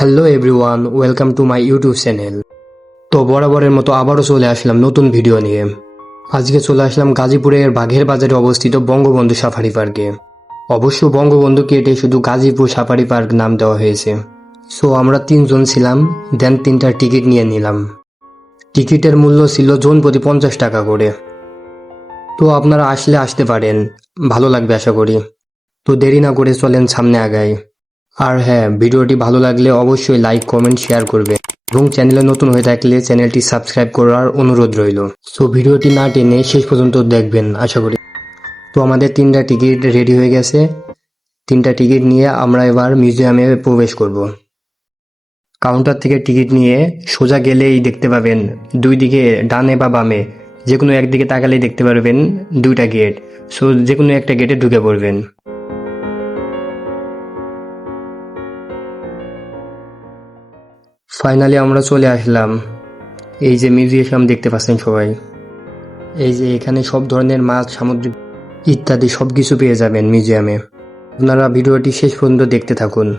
Hello everyone, welcome to my YouTube channel. তো বরাবরের মতো আবারও চলে আসলাম নতুন ভিডিও নিয়ে। আজকে চলে আসলাম গাজীপুরের বাঘের বাজারে অবস্থিত বঙ্গবন্ধু সাফারি পার্কে। অবশ্য বঙ্গবন্ধু কেটে শুধু গাজীপুর সাফারি পার্ক নাম দেওয়া হয়েছে। সো আমরা 3 জন ছিলাম, দেন 3টা টিকিট নিয়ে নিলাম। টিকিটের মূল্য ছিল জন প্রতি 50 টাকা করে। তো আপনারা আসলে আসতে পারেন, ভালো লাগবে আশা করি। তো দেরি না করে চলেন সামনে আগাই। আর হ্যাঁ, ভিডিওটি ভালো লাগলে অবশ্যই লাইক, কমেন্ট, শেয়ার করবে এবং চ্যানেলে নতুন হয়ে থাকলে চ্যানেলটি সাবস্ক্রাইব করার অনুরোধ রইল। সো ভিডিওটি না টেনে শেষ পর্যন্ত দেখবেন আশা করি। তো আমাদের 3টা টিকিট রেডি হয়ে গেছে। 3টা টিকিট নিয়ে আমরা এবার মিউজিয়ামে প্রবেশ করব। কাউন্টার থেকে টিকিট নিয়ে সোজা গেলেই দেখতে পাবেন দুই দিকে ডানে বা বামে যে কোনো একদিকে তাকালেই দেখতে পারবেন 2টা গেট। সো যে কোনো একটা গেটে ঢুকে পড়বেন। ফাইনালি আমরা চলে আসলাম। এই যে মিউজিয়াম দেখতে পাচ্ছেন সবাই, এই যে এখানে সব ধরনের মাছ, সামুদ্রিক ইত্যাদি সবকিছু পেয়ে যাবেন মিউজিয়ামে। আপনারা ভিডিওটি শেষ পর্যন্ত দেখতে থাকুন।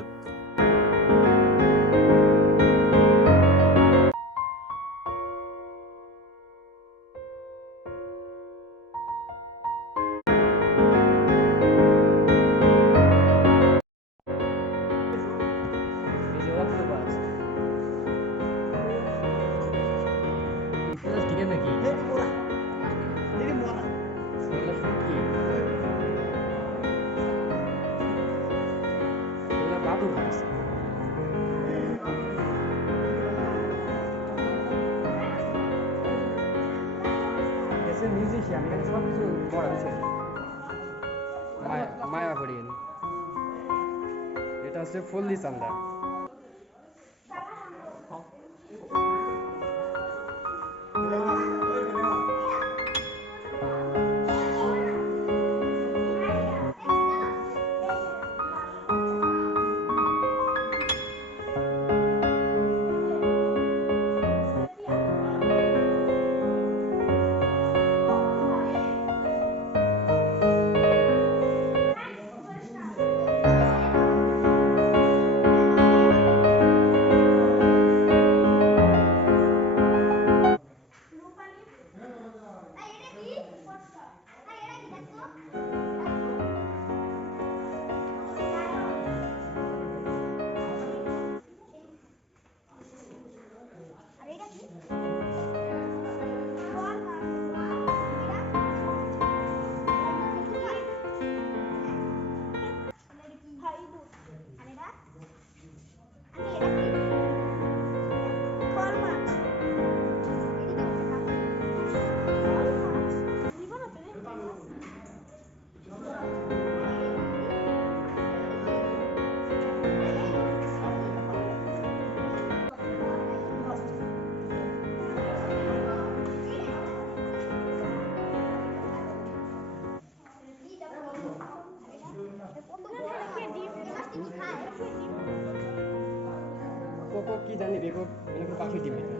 মিউজিশিয়ান এখানে সব কিছু করা হয়েছে মায়া হরিণ। এটা হচ্ছে ফুল্লি চান্দা। কোকো কি জানি বেকো এরকম পাখি ডিম এটা।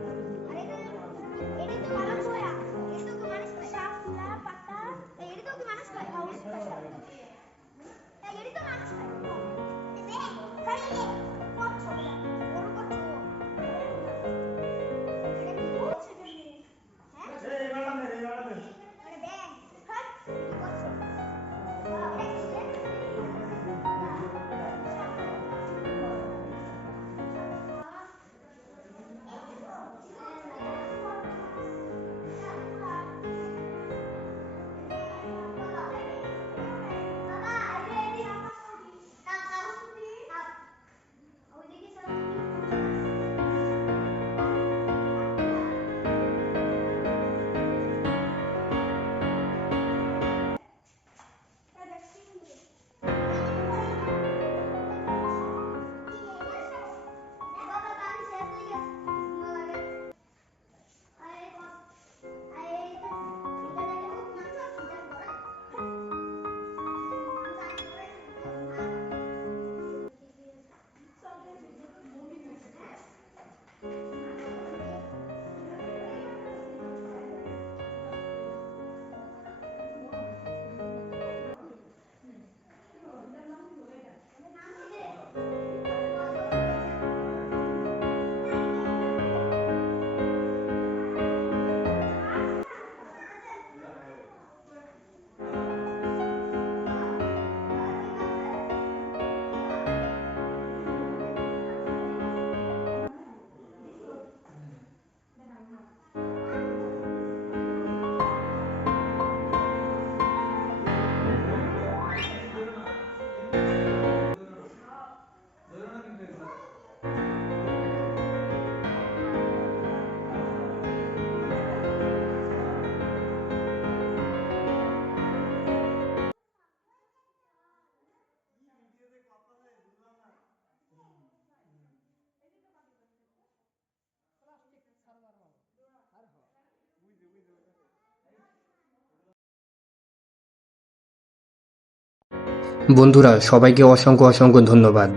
বন্ধুরা, সবাইকে অসংখ্য অসংখ্য ধন্যবাদ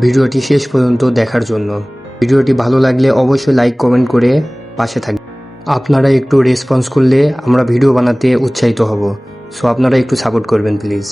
ভিডিওটি শেষ পর্যন্ত দেখার জন্য। ভিডিওটি ভালো লাগলে অবশ্যই লাইক কমেন্ট করে পাশে থাকবেন। আপনারা একটু রেসপন্স করলে আমরা ভিডিও বানাতে উৎসাহিত হব। সো আপনারা একটু সাপোর্ট করবেন প্লিজ।